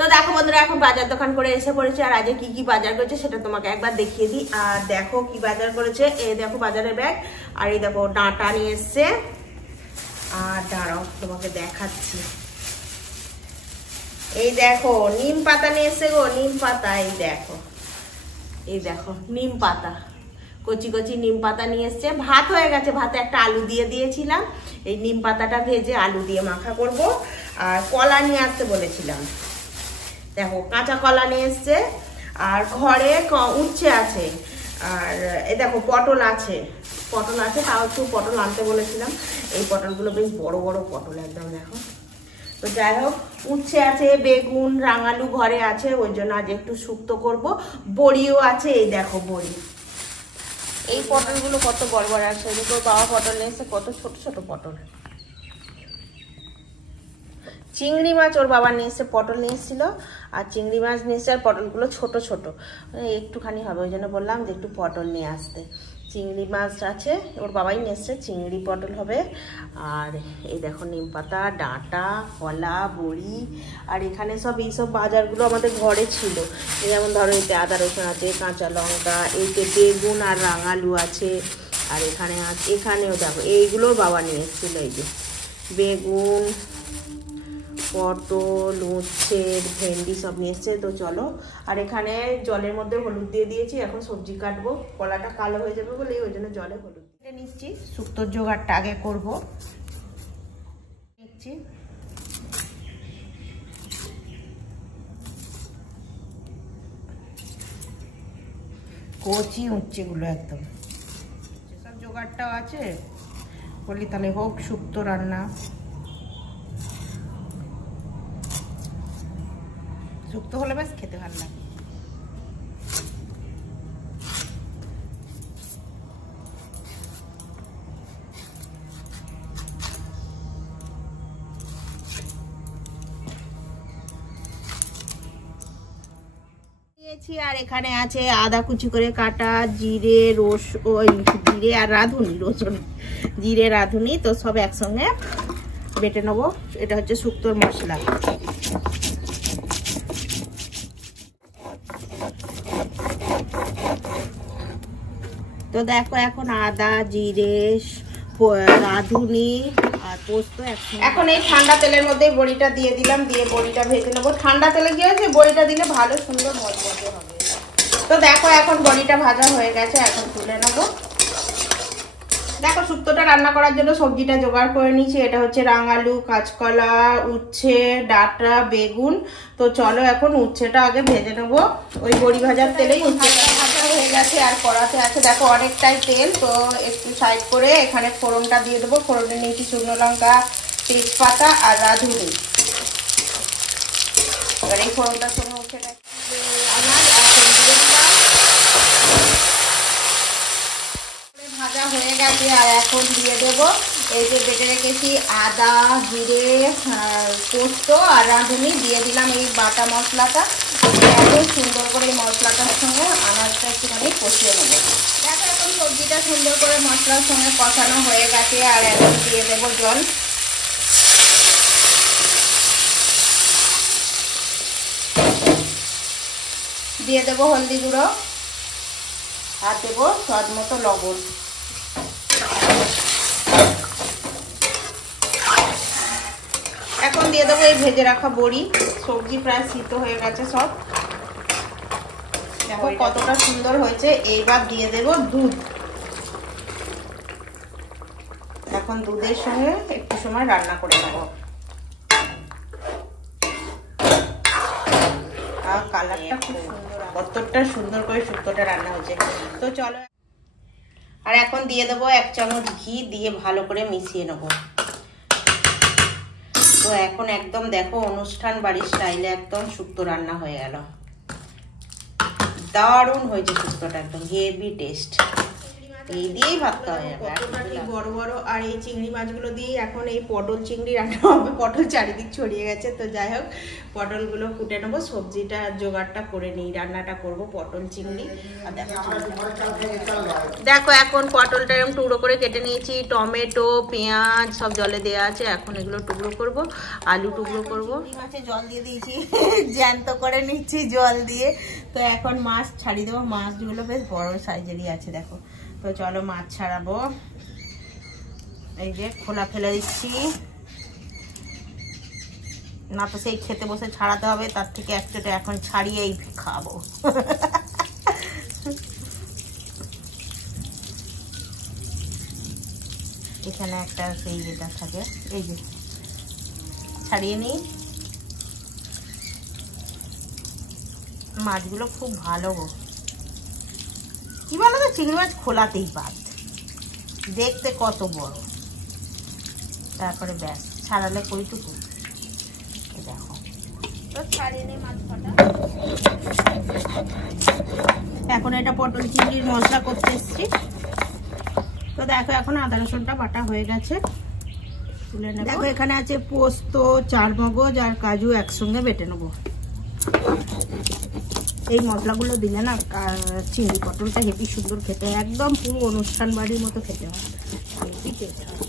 তো দেখো বন্ধুরা, এখন বাজার দোকান করে এসে পড়েছে। আর আজকে কি কি বাজার করেছে সেটা তোমাকে একবার দেখিয়ে দিই। আর দেখো কি বাজার করেছে। এই দেখো বাজারের ব্যাগ। আর এই দেখো ডাঁটা নিয়ে এসছে। আর দাঁড়াও তোমাকে দেখাচ্ছি। এই দেখো নিম পাতা নিয়ে এসছে গো, নিম পাতা। এই দেখো নিম পাতা, কচি কচি নিম পাতা নিয়ে এসছে। ভাত হয়ে গেছে, ভাতে একটা আলু দিয়ে দিয়েছিলাম। এই নিম পাতাটা ভেজে আলু দিয়ে মাখা করব। আর কলা নিয়ে আসতে বলেছিলাম, দেখো কাঁচা কলা নিয়ে এসছে। আর ঘরে উচ্ছে আছে। আর এই দেখো পটল আছে, তাও একটু পটল আনতে বলেছিলাম। এই পটলগুলো বেশ বড় বড় পটল একদম, দেখো। তো যাই হোক, উচ্ছে আছে, বেগুন, রাঙালু ঘরে আছে, ওই জন্য আজ একটু শুক্তো করব। বড়িও আছে, এই দেখো বড়ি। এই পটলগুলো কত বড় বড় আছে, এদিকে বাবা পটল নিয়ে এসে, কত ছোট ছোট পটল। চিংড়ি মাছ ওর বাবা নিয়ে এসে পটল নিয়ে এসেছিল। আর চিংড়ি মাছ নিয়ে এসছে, আর পটলগুলো ছোট ছোট একটুখানি হবে, ওই জন্য বললাম যে একটু পটল নিয়ে আসতে। চিংড়ি মাছ আছে, ওর বাবাই নিয়ে এসছে, চিংড়ি পটল হবে। আর এই দেখো নিম পাতা, ডাঁটা, কলা, বড়ি। আর এখানে সব এইসব বাজারগুলো আমাদের ঘরে ছিল। যেমন ধরো এতে আদা রসুন আছে, কাঁচা লঙ্কা, এতে বেগুন আর রাঙালু আছে। আর এখানেও দেখো এইগুলো বাবা নিয়ে এসেছিল। এই যে বেগুন, পটল, উচ্ছে, ভেন্ডি সব নিয়ে এসছে। তো চলো, আর এখানে জলের মধ্যে হলুদ দিয়ে দিয়েছি। এখন সবজি কাটবো, কলাটা কালো হয়ে যাবে বলে ওই জন্য জলে হলুদ দিয়ে নিচ্ছি। শুক্তোর জোগাড়টা আগে করবো। নিচ্ছি কচি উচ্ছেগুলো একদম, যেসব জোগাড়টাও আছে বলি তাহলে হোক শুক্তো রান্না। শুক্তো হলে বেশ খেতে ভালো লাগে। আর এখানে আছে আদা কুচি করে কাটা, জিরে আর রাঁধুনি, রসুন, জিরে, রাঁধুনি, তো সব একসঙ্গে বেটে নেবো। এটা হচ্ছে শুক্তোর মশলা। তো দেখো এখন আদা, জিরে, রাঁধুনি আর পোস্ত একসঙ্গে। এখন এই ঠান্ডা তেলের মধ্যে বড়িটা দিয়ে দিলাম, দিয়ে বড়িটা ভেজে নেবো। ঠান্ডা তেলে কি হয়েছে, বড়িটা দিলে ভালো সুন্দর মজমজে হবে। তো দেখো এখন বড়িটা ভাজা হয়ে গেছে, এখন তুলে নেবো। দেখো শুক্তোটা রান্না করার জন্য সবজিটা জোগাড় করে নিয়েছি। এটা হচ্ছে রাঙালু, কাঁচকলা, উচ্ছে, ডাঁটা, বেগুন। তো চলো এখন উচ্ছেটা আগে ভেজে নেবো। ওই বড়ি ভাজার তেলেই উচ্ছেটা ভাজা হয়ে গেছে। আর কড়াতে আছে দেখো অনেকটাই তেল। তো একটু সাইড করে এখানে ফোড়নটা দিয়ে দেবো। ফোড়নে নিয়েছি শুকনো লঙ্কা, তেজপাতা আর রাঁধুনি। এবার এই ফোড়নটার সঙ্গে উচ্ছেটা ভাজা হয়ে গেছে। আর এখন দিয়ে দেবো এই যে বেটে রেখেছি আদা, জিরে, পোস্ত আর রাঁধুনি, দিয়ে দিলাম এই বাটা মশলাটা। এত সুন্দর করে এই মশলাটার সঙ্গে আনাজটা একটুখানি কষিয়ে নেবো। দেখো এখন সবজিটা সুন্দর করে মশলার সঙ্গে কষানো হয়ে গেছে। আর এখন দিয়ে দেবো জল। দিয়ে দেবো হলদি গুঁড়ো আর দেবো স্বাদ মতো লবণ। এখন দিয়ে দেবো এই ভেজে রাখা বড়ি। সবজি প্রায় সিদ্ধ হয়ে গেছে সব, দেখো কতটা সুন্দর হয়েছে। এইবার দিয়ে দেবো দুধ। এখন দুধের সঙ্গে একটু সময় রান্না করে নেবো। আর কালারটা খুব সুন্দর, কতটা সুন্দর করে শুক্তোটা রান্না হয়েছে। তো চলো, আর এখন দিয়ে দেবো 1 চামচ ঘি, দিয়ে ভালো করে মিশিয়ে নেবো। তো এখন একদম দেখো অনুষ্ঠান বাড়ির স্টাইলে একদম শুক্তো রান্না হয়ে গেল। দারুণ হয়েছে শুক্তোটা, একদম হেভি টেস্ট। চিংড়ি মাছ এই দিয়েই ভাতটা হয়ে যাবে। বড় বড় আর এই চিংড়ি মাছগুলো দিয়ে এখন এই পটল চিংড়ি রান্না হবে। পটল চারিদিক ছড়িয়ে গেছে, তো যাই হোক পটলগুলো কুটে নেবো, সবজিটা জোগাড়টা করে নিই, রান্নাটা করব পটল চিংড়ি। আর দেখো এখন পটলটা এরকম টুকরো করে কেটে নিয়েছি, টমেটো পেঁয়াজ সব জলে দেওয়া আছে, এখন এগুলো টুকরো করব, আলু টুকরো করবো। মাছে জল দিয়ে দিয়েছি, জ্যান্ত করে নিচ্ছি জল দিয়ে। তো এখন মাছ ছাড়িয়ে দেবো, মাছগুলো বেশ বড় সাইজেরই আছে দেখো। তো চলো মাছ ছাড়াবো, এই যে খোলা ফেলে দিচ্ছি, না তো সেই খেতে বসে ছাড়াতে হবে, তার থেকে একচোটে এখন ছাড়িয়েই খাবো। এখানে একটা সেই যেটা থাকে, এই যে ছাড়িয়ে নিই। মাছগুলো খুব ভালো গো, কি বলো তো, চিংড়ি মাছ খোলাতেই বাদ, দেখতে কত বড়, তারপরে ব্যাস ছাড়ালে কইটুকু। দেখো তো ছাড়িয়ে নিই মাছ কটা। এখন এটা পটল চিংড়ির মশলা করতে এসছি। তো দেখো এখন আদা রসুনটা বাটা হয়ে গেছে, তুলে নেব। দেখো এখানে আছে পোস্ত, চারমগজ আর কাজু একসঙ্গে বেটে নেবো। এই মশলাগুলো দিলে না চিংড়ি পটলটা হেবি সুন্দর খেতে হয়, একদম পুরো অনুষ্ঠান বাড়ির মতো খেতে হয়, হেবি টেস্ট হয়।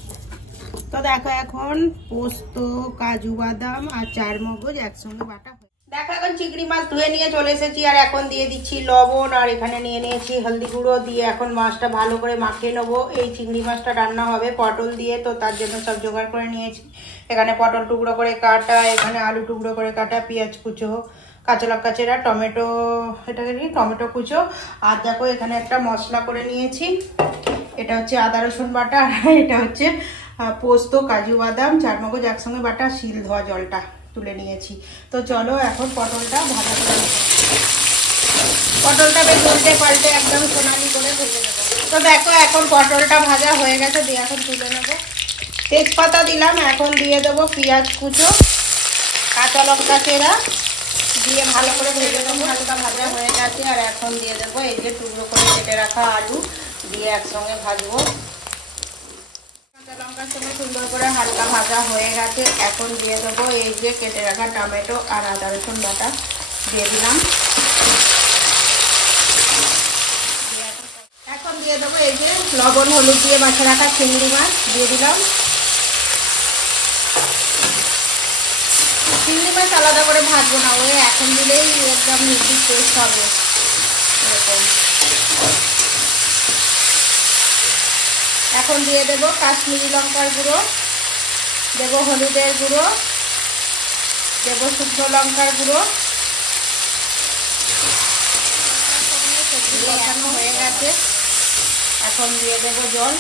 তো দেখো এখন পোস্ত, কাজু বাদাম আর চারমগজ একসঙ্গে বাটা। দেখো এখন চিংড়ি মাছ ধুয়ে নিয়ে চলে এসেছি, আর এখন দিয়ে দিচ্ছি লবণ, আর এখানে নিয়ে নিয়েছি হলদি গুঁড়ো দিয়ে এখন মাছটা ভালো করে মাখিয়ে নেবো। এই চিংড়ি মাছটা রান্না হবে পটল দিয়ে, তো তার জন্য সব জোগাড় করে নিয়েছি। এখানে পটল টুকরো করে কাটা, এখানে আলু টুকরো করে কাটা, পেঁয়াজ কুচো, কাঁচা লঙ্কা চেরা, টমেটো, এটাকে কি টমেটো কুচো, আর দেখো এখানে একটা মশলা করে নিয়েছি, এটা হচ্ছে আদা রসুন বাটা, আর এটা হচ্ছে পোস্ত, কাজু বাদাম, চারমগজ একসঙ্গে বাটা, শিল ধোয়া জলটা তুলে নিয়েছি। তো চলো এখন পটলটা ভাজা করে নেব। পটলটা বেশ উল্টে পাল্টে একদম সোনালি করে ভেজে নেবো। তো দেখো এখন পটলটা ভাজা হয়ে গেছে, দিয়ে এখন তুলে নেবো। তেজপাতা দিলাম, এখন দিয়ে দেবো পেঁয়াজ কুচো, কাঁচা লঙ্কা চেরা দিয়ে ভালো করে ভেজে নেবো। হালকা ভাজা হয়ে গেছে, আর এখন দিয়ে দেবো এই যে টুকরো করে কেটে রাখা আলু দিয়ে একসঙ্গে ভাজবো। কাঁচা লঙ্কার সঙ্গে সুন্দর করে হালকা ভাজা হয়ে গেছে, এখন দিয়ে দেবো এই যে কেটে রাখা টমেটো আর আদা রসুন বাটা দিয়ে দিলাম। এখন দিয়ে দেবো এই যে লবণ হলুদ দিয়ে মাছে রাখা চিংড়ি মাছ দিয়ে দিলাম। চিংড়ি মাছ আলাদা করে ভাজবো না, ওই এখন দিলেই একদম নির্দিষ্ট টেস্ট হবে এরকম। এখন দিয়ে দেবো কাশ্মীরি লঙ্কার গুঁড়ো, দেবো হলুদের গুঁড়ো, দেবো শুকনো লঙ্কার গুঁড়ো। এখন হয়ে গেছে, এখন দিয়ে দেবো জল,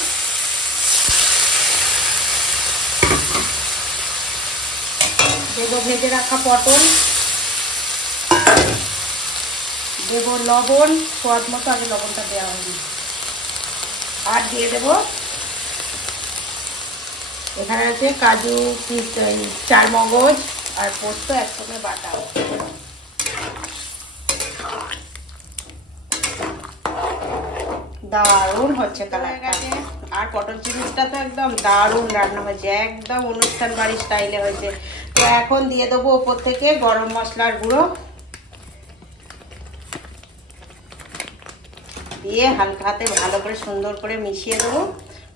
দেবো ভেজে রাখা পটল, দেবো লবণ স্বাদ মতো, আগে লবণটা দেওয়া হয়নি, আর দিয়ে দেবো এখানে আছে কাজু, চারমগজ আর পোস্ত একসঙ্গে বাটা। দারুণ হচ্ছে কালারটা, আর পটল চিংড়িটা তো একদম দারুণ রান্না হয়েছে, একদম অনুষ্ঠান বাড়ির স্টাইলে হয়েছে। তো এখন দিয়ে দেবো ওপর থেকে গরম মশলার গুঁড়ো দিয়ে হালকা হাতে ভালো করে সুন্দর করে মিশিয়ে দেবো,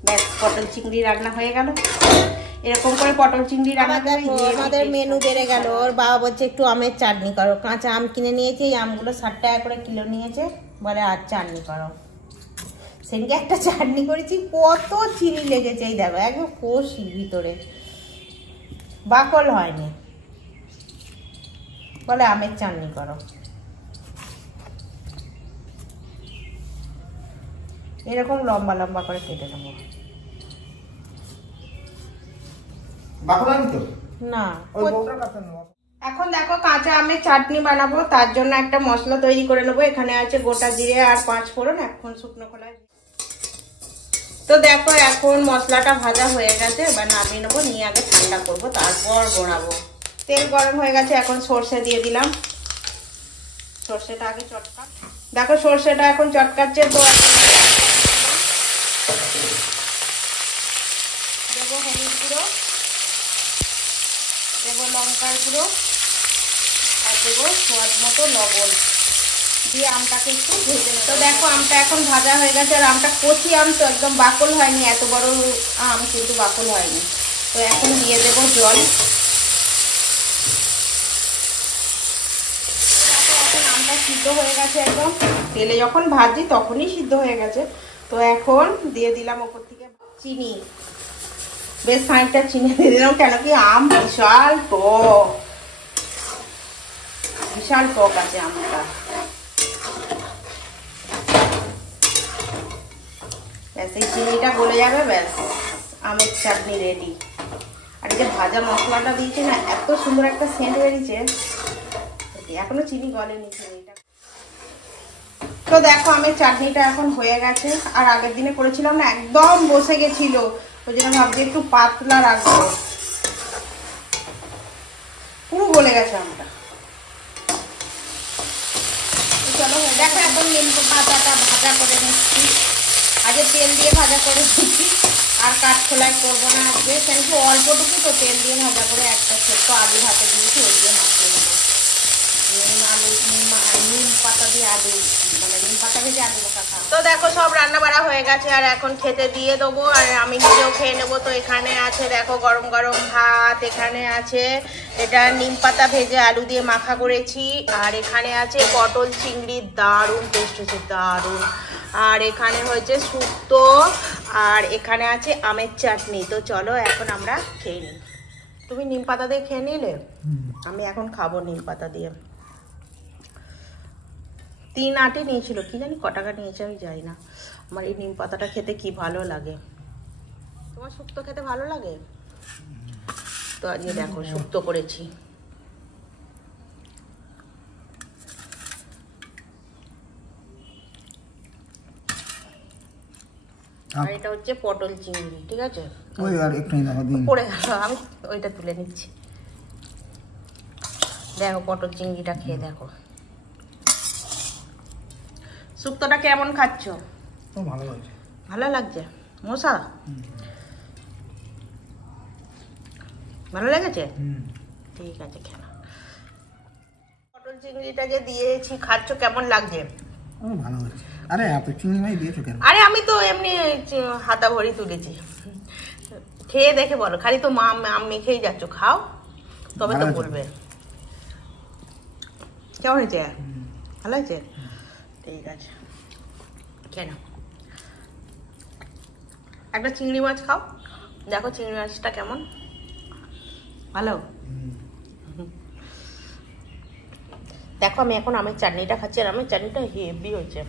ব্যাস পটল চিংড়ি রান্না হয়ে গেল। এরকম করে পটল চিংড়ি রান্না দেখো আমাদের মেনু বেড়ে গেল। ওর বাবা বলছে একটু আমের চাটনি করো, কাঁচা আম কিনে নিয়েছে, এই আমগুলো 60 টাকা করে কিলো নিয়েছে, বলে আর চাটনি করো। সেদিকে একটা চাটনি করেছি, কত চিনি লেগেছে, এই দেখো একদম কষির ভিতরে বাকল হয়নি, বলে আমের চাটনি করো। এরকম লম্বা লম্বা করে কেটে নেবো। না এখন দেখো কাঁচা আমের চাটনি বানাবো, তার জন্য একটা মশলা তৈরি করে নেবো। এখানে আছে গোটা জিরে আর 5 ফোড়ন, এখন শুকনো খোলা। তো দেখো এখন মশলাটা ভাজা হয়ে গেছে, এবার নামিয়ে নেবো, নিয়ে আগে ঠান্ডা করবো, তারপর গোড়াবো। তেল গরম হয়ে গেছে, এখন সর্ষে দিয়ে দিলাম। সর্ষেটা আগে চটকা, দেখো সর্ষেটা এখন চটকাচ্ছে, তো লঙ্কার গুঁড়ো আর দেবো স্বাদ মতো লবণ দিয়ে আমটাকে একটু ভেজে নেব। তো দেখো আমটা এখন ভাজা হয়ে গেছে, আর আমটা কচি আম তো একদম বাকল হয়নি, এত বড় আম কিন্তু বাকল হয়নি। তো এখন দিয়ে দেবো জল। এখন আমটা সিদ্ধ হয়ে গেছে, একদম তেলে যখন ভাজি তখনই সিদ্ধ হয়ে গেছে। তো এখন দিয়ে দিলাম ওপর থেকে চিনি, বেশ খানিকটা চিনি দিয়ে দিলাম, কেন কি আম বিশাল টক, বিশাল টক আছে আমটা। ব্যাস এই চিনিটা গলে যাবে, ব্যাস আমের চাটনি রেডি। আর এই যে ভাজা মশলাটা দিয়েছে না, এত সুন্দর একটা সেন্ট বেরিয়েছে, এখনো চিনি গলেনি চিনিটা। তো দেখো আমের চাটনিটা এখন হয়ে গেছে, আর আগের দিনে করেছিলাম না একদম বসে গেছিল, ওই জন্য ভাবছি একটু পাতলা রাখবো, পুরো গলে গেছে আমটা। চলো দেখো এখন নিম পাতাটা ভাজা করে নিচ্ছি, আগে তেল দিয়ে ভাজা করে দিচ্ছি, আর কাঠখোলায় করবো না আজকে, কিন্তু অল্পটুকু তো তেল দিয়ে ভাজা করে একটা ছোট্ট আলু ভাতে দিয়েছি, ওই দিয়ে মাখিয়ে দেবো। নিম পাতা দিয়ে আলু, মানে নিম পাতা ভেজে আলু মাখা খাওয়া। তো দেখো সব রান্না বাড়া হয়ে গেছে, আর এখন খেতে দিয়ে দেবো, আর আমি নিজেও খেয়ে নেবো। তো এখানে আছে দেখো গরম গরম ভাত, এখানে আছে এটা নিম পাতা ভেজে আলু দিয়ে মাখা করেছি, আর এখানে আছে পটল চিংড়ি, দারুণ টেস্ট হচ্ছে, দারুণ। আর এখানে হয়েছে শুক্তো, আর এখানে আছে আমের চাটনি। তো চলো এখন আমরা খেয়ে নিই। তুমি নিম পাতা দিয়ে খেয়ে নিলে, আমি এখন খাবো নিম পাতা দিয়ে। 3 আটি নিয়েছিল, কি জানি ক টাকা নিয়েছে আমি জানি না। আমার এই নিম পাতাটা খেতে কি ভালো লাগে। তোমার শুক্তো খেতে ভালো লাগে? তো আজকে দেখো শুক্তো করেছি। আর এটা হচ্ছে পটল চিংড়ি, ঠিক আছে? পড়ে গেল, আমি ওইটা তুলে নিচ্ছি। দেখো পটল চিংড়িটা খেয়ে দেখো। শুক্তোটা কেমন খাচ্ছ? ভালো লাগছে। ভালো লাগছে মশা? ভালো লেগেছে? ঠিক আছে খেয়ে নাও। পটল চিংড়িটা যে দিয়েছি খাচ্ছ, কেমন লাগছে? ভালো লাগছে। আরে এত চিংড়ি মাছ দিয়েছো কেন? আরে আমি তো এমনি হাতা ভরি তুলেছি, খেয়ে দেখে বলো। খালি তো আম মেখেই যাচ্ছ, খাও তবে তো বলবে কেমন হয়েছে। ভালো হয়েছে? ঠিক আছে খেয়ে নাও। একটা চিংড়ি মাছ খাও, দেখো চিংড়ি মাছটা কেমন। ভালো? দেখো আমি এখন আমের চাটনিটা খাচ্ছি, আর আমের চাটনিটা হেভি হয়েছে।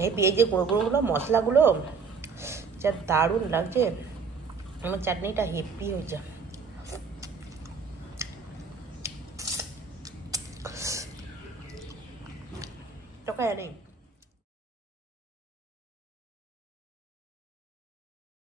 হেভি, এই যে গুঁড়ো গুঁড়োগুলো মশলাগুলো যা দারুণ লাগছে, আমার চাটনিটা হেভি হয়েছে। টোকা নেই।